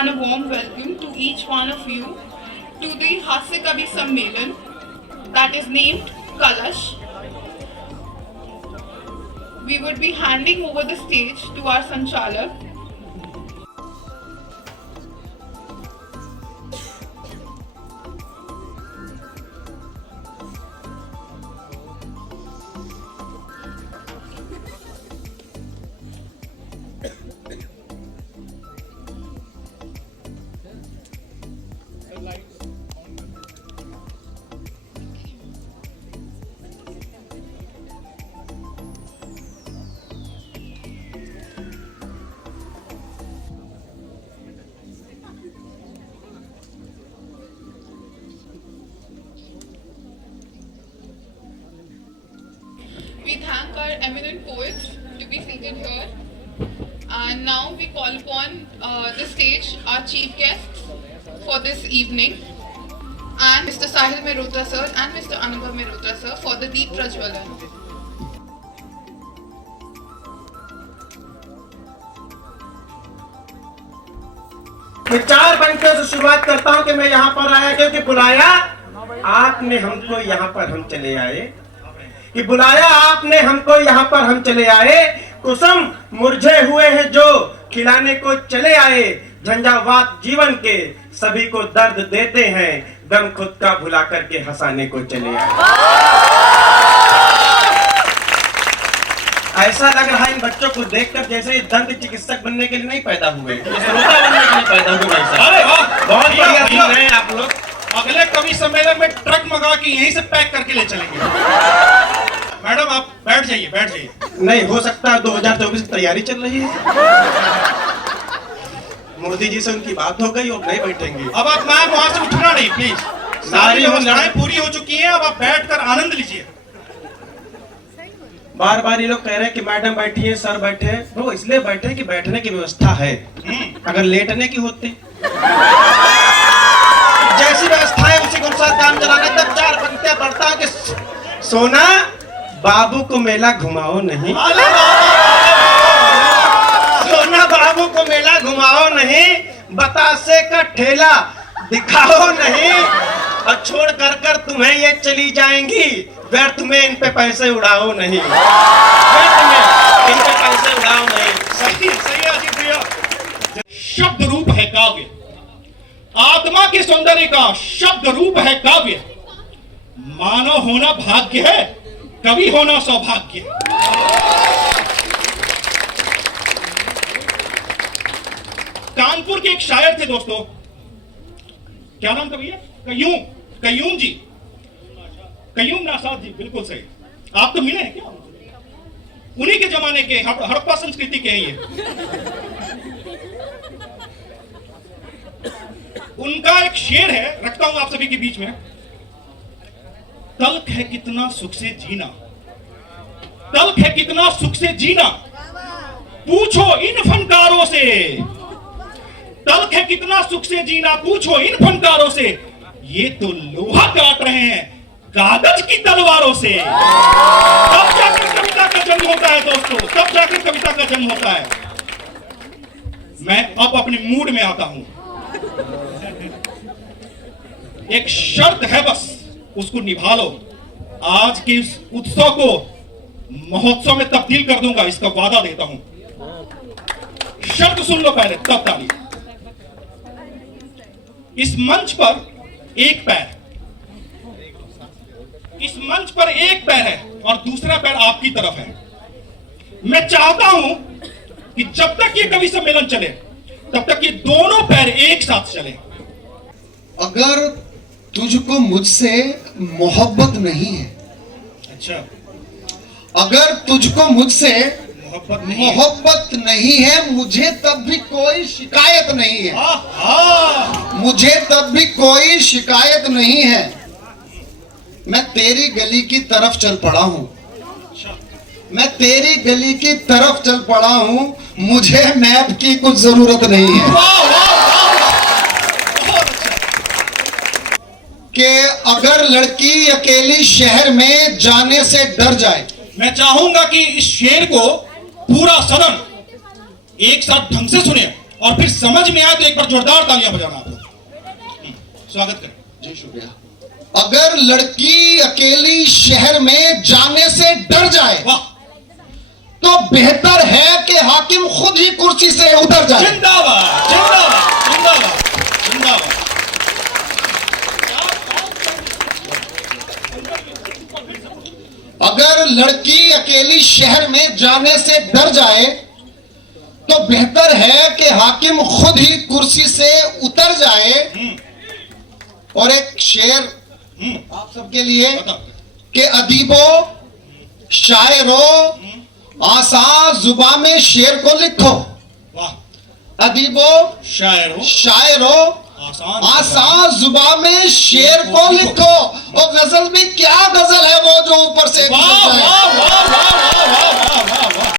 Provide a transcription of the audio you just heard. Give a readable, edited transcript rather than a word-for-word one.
and a warm welcome to each one of you to the Hasya Kavi Sammelan that is named Kalash. We would be handing over the stage to our Sanchalak. We thank our eminent poets to be seated here. And now we call upon the stage our chief guests for this evening, and Mr. Sahil Mehrotra sir and Mr. Anubhav Mehrotra sir for the Deep Prajwalan. मैं 4 पंक्तियों से शुरुआत करता हूं कि मैं यहाँ पर आया क्योंकि बुलाया आपने हमको, यहाँ पर हम चले आए। कि बुलाया आपने हमको, यहाँ पर हम चले आए। कुसुम मुरझे हुए हैं जो खिलाने को चले आए। झंझावात जीवन के सभी को दर्द देते हैं, गम खुद का भुला करके हंसाने को चले आए। ऐसा लग रहा है इन बच्चों को देखकर जैसे दंत चिकित्सक बनने के लिए नहीं पैदा हुए, श्रोता बनने के लिए पैदा हुए। अरे वाह, बहुत बढ़िया सीन है आप लोग। अगले कवि सम्मेलन में ट्रक मंगा के यहीं से पैक करके ले चलेंगे। मैडम आप बैठ जाइए, बैठ जाइए। नहीं हो सकता, 2024 की तैयारी चल रही है। मोदी जी से उनकी बात हो गई और नहीं बैठेंगे। अब आप मैम वहां से उठना नहीं प्लीज, सारी व्यवस्थाएं पूरी हो चुकी हैं, अब आप बैठकर आनंद लीजिए। बार बार ये लोग कह रहे हैं कि मैडम बैठी है, सर बैठे हैं। वो इसलिए बैठे हैं कि बैठने की व्यवस्था है, अगर लेटने की होती जैसी व्यवस्था है उसी के अनुसार काम चलाना। तब 4 पंक्तियां पढ़ता हूं कि सोना बाबू को मेला घुमाओ नहीं, सोना बाबू को मेला घुमाओ नहीं, बतासे का ठेला दिखाओ नहीं, और छोड़ कर तुम्हें ये चली जाएंगी, व्यर्थ में इन पे पैसे उड़ाओ नहीं, व्यर्थ में इन पे पैसे उड़ाओ नहीं। सही सही है अजीत भैया। शब्द रूप है काव्य, आत्मा के सौंदर्य का शब्द रूप है काव्य। मानव होना भाग्य है, कवि होना सौभाग्य। कानपुर के एक शायर थे दोस्तों, क्या नाम था भैया? कयूम जी, कयूम नासाद जी, बिल्कुल सही। आप तो मिले हैं क्या? उन्हीं के जमाने के, हड़प्पा संस्कृति के हैं ये। उनका एक शेर है, रखता हूं आप सभी के बीच में। तल्ख है कितना सुख से जीना, तल्ख है कितना सुख से जीना, पूछो इन फनकारों से। तल्ख है कितना सुख से जीना, पूछो इन फनकारों से, ये तो लोहा काट रहे हैं कागज की तलवारों से। तब जाकर कविता का जन्म होता है दोस्तों, तब जाकर कविता का जन्म होता है। मैं अब अपने मूड में आता हूं। एक शर्त है बस, उसको निभा लो। आज के इस उत्सव को महोत्सव में तब्दील कर दूंगा, इसका वादा देता हूं। शर्त सुन लो पहले, तब ताली। इस मंच पर एक पैर, इस मंच पर एक पैर है और दूसरा पैर आपकी तरफ है। मैं चाहता हूं कि जब तक ये कवि सम्मेलन चले तब तक ये दोनों पैर एक साथ चले। अगर तुझको मुझसे मोहब्बत नहीं है, अच्छा, अगर तुझको मुझसे मोहब्बत नहीं है, मुझे तब भी कोई शिकायत नहीं है। मुझे तब भी कोई शिकायत नहीं है। मैं तेरी गली की तरफ चल पड़ा हूं, मैं तेरी गली की तरफ चल पड़ा हूं, मुझे मैप की कुछ जरूरत नहीं है। कि अगर लड़की अकेली शहर में जाने से डर जाए, मैं चाहूंगा कि इस शेर को पूरा सदन एक साथ ढंग से सुने और फिर समझ में आए तो एक बार जोरदार तालियां बजाना आप लोग। स्वागत करें। जी शुक्रिया। अगर लड़की अकेली शहर में जाने से डर जाए वाह, तो बेहतर है कि हाकिम खुद ही कुर्सी से उतर जाए। जिंदाबाद जिंदाबाद जिंदाबाद जिंदाबाद। अगर लड़की अकेली शहर में जाने से डर जाए तो बेहतर है कि हाकिम खुद ही कुर्सी से उतर जाए। और एक शेर आप सबके लिए कि अदीबो शायरो आसान जुबा में शेर को लिखो। वाह, अदीबो शायरो शायरो आसान जुबा में शेर को लिखो। और गजल भी क्या गजल है वो जो ऊपर से वाह, गुजरता है।